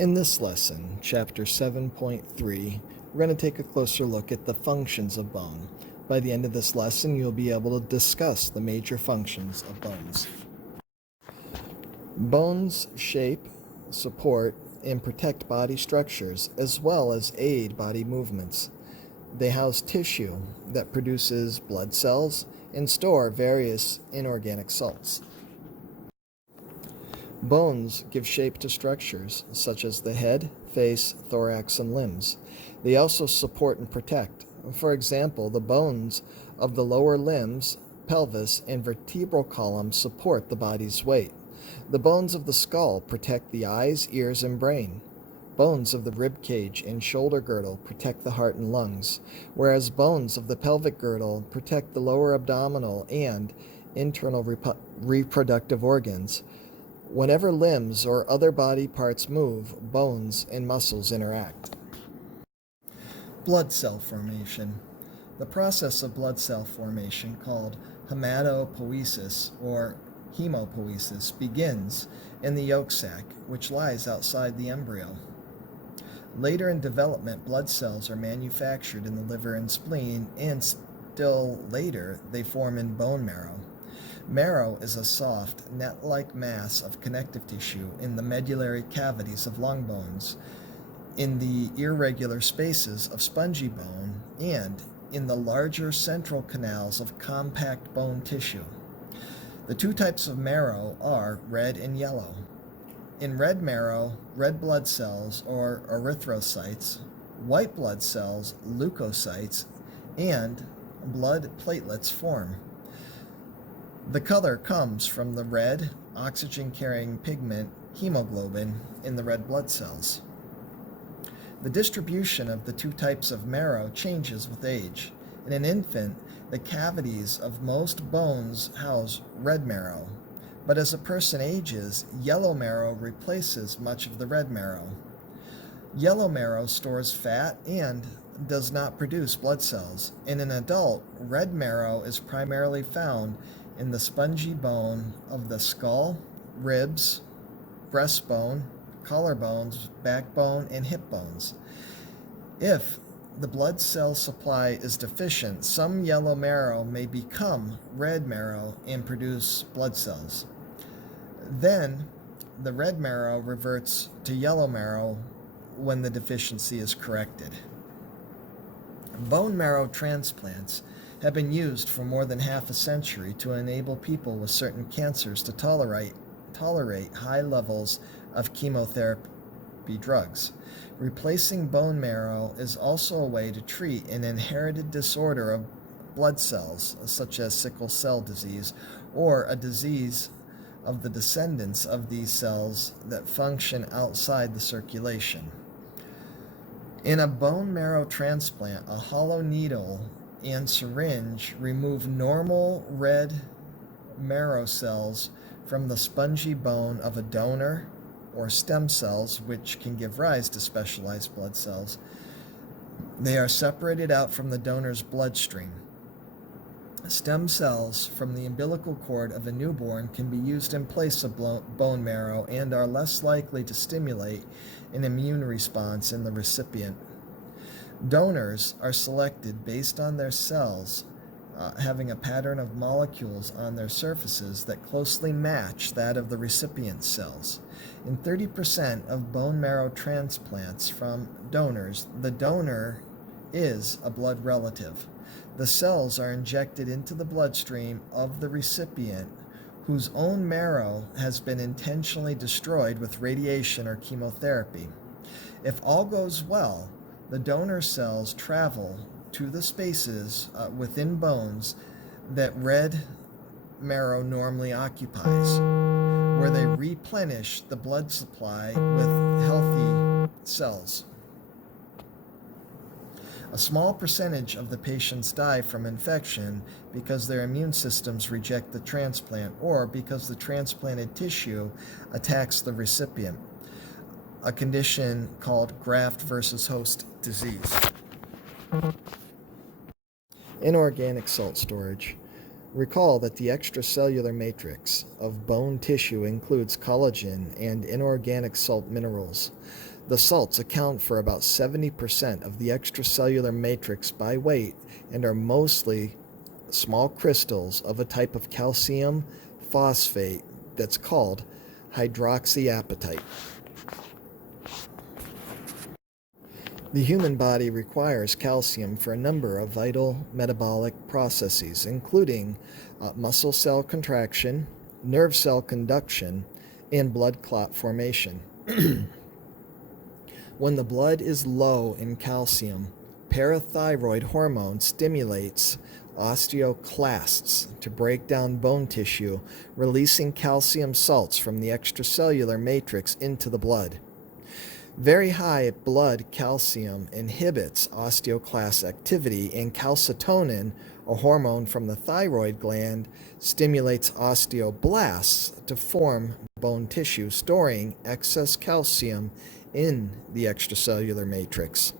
In this lesson, Chapter 7.3, we're going to take a closer look at the functions of bone. By the end of this lesson, you'll be able to discuss the major functions of bones. Bones shape, support, and protect body structures as well as aid body movements. They house tissue that produces blood cells and store various inorganic salts. Bones give shape to structures such as the head, face, thorax, and limbs. They also support and protect. For example, the bones of the lower limbs, pelvis, and vertebral column support the body's weight. The bones of the skull protect the eyes, ears, and brain. Bones of the rib cage and shoulder girdle protect the heart and lungs, whereas bones of the pelvic girdle protect the lower abdominal and internal reproductive organs. Whenever limbs or other body parts move, bones and muscles interact. Blood cell formation. The process of blood cell formation, called hematopoiesis or hemopoiesis, begins in the yolk sac, which lies outside the embryo. Later in development, blood cells are manufactured in the liver and spleen, and still later, they form in bone marrow. Marrow is a soft, net-like mass of connective tissue in the medullary cavities of long bones, in the irregular spaces of spongy bone, and in the larger central canals of compact bone tissue. The two types of marrow are red and yellow. In red marrow, red blood cells, or erythrocytes, white blood cells, leukocytes, and blood platelets form. The color comes from the red, oxygen-carrying pigment hemoglobin in the red blood cells. The distribution of the two types of marrow changes with age. In an infant, the cavities of most bones house red marrow, but as a person ages, yellow marrow replaces much of the red marrow. Yellow marrow stores fat and does not produce blood cells. In an adult, red marrow is primarily found in the spongy bone of the skull, ribs, breastbone, collarbones, backbone, and hip bones. If the blood cell supply is deficient, some yellow marrow may become red marrow and produce blood cells. Then, the red marrow reverts to yellow marrow when the deficiency is corrected. Bone marrow transplants have been used for more than half a century to enable people with certain cancers to tolerate high levels of chemotherapy drugs. Replacing bone marrow is also a way to treat an inherited disorder of blood cells, such as sickle cell disease, or a disease of the descendants of these cells that function outside the circulation. In a bone marrow transplant, a hollow needle and syringe remove normal red marrow cells from the spongy bone of a donor, or stem cells, which can give rise to specialized blood cells. They are separated out from the donor's bloodstream. Stem cells from the umbilical cord of a newborn can be used in place of bone marrow and are less likely to stimulate an immune response in the recipient. Donors are selected based on their cells having a pattern of molecules on their surfaces that closely match that of the recipient's cells. In 30% of bone marrow transplants from donors, the donor is a blood relative. The cells are injected into the bloodstream of the recipient, whose own marrow has been intentionally destroyed with radiation or chemotherapy. If all goes well, the donor cells travel to the spaces within bones that red marrow normally occupies, where they replenish the blood supply with healthy cells. A small percentage of the patients die from infection because their immune systems reject the transplant, or because the transplanted tissue attacks the recipient, a condition called graft versus host disease. Inorganic salt storage. Recall that the extracellular matrix of bone tissue includes collagen and inorganic salt minerals. The salts account for about 70% of the extracellular matrix by weight and are mostly small crystals of a type of calcium phosphate that's called hydroxyapatite. The human body requires calcium for a number of vital metabolic processes, including muscle cell contraction, nerve cell conduction, and blood clot formation. When the blood is low in calcium, parathyroid hormone stimulates osteoclasts to break down bone tissue, releasing calcium salts from the extracellular matrix into the blood. Very high blood calcium inhibits osteoclast activity, and calcitonin, a hormone from the thyroid gland, stimulates osteoblasts to form bone tissue, storing excess calcium in the extracellular matrix.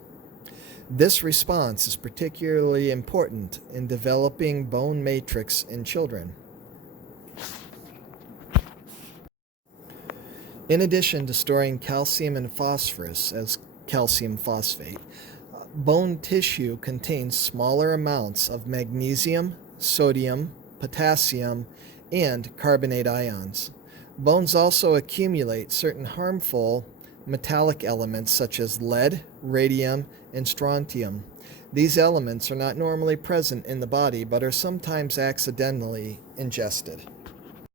This response is particularly important in developing bone matrix in children. In addition to storing calcium and phosphorus as calcium phosphate, bone tissue contains smaller amounts of magnesium, sodium, potassium, and carbonate ions. Bones also accumulate certain harmful metallic elements such as lead, radium, and strontium. These elements are not normally present in the body but are sometimes accidentally ingested.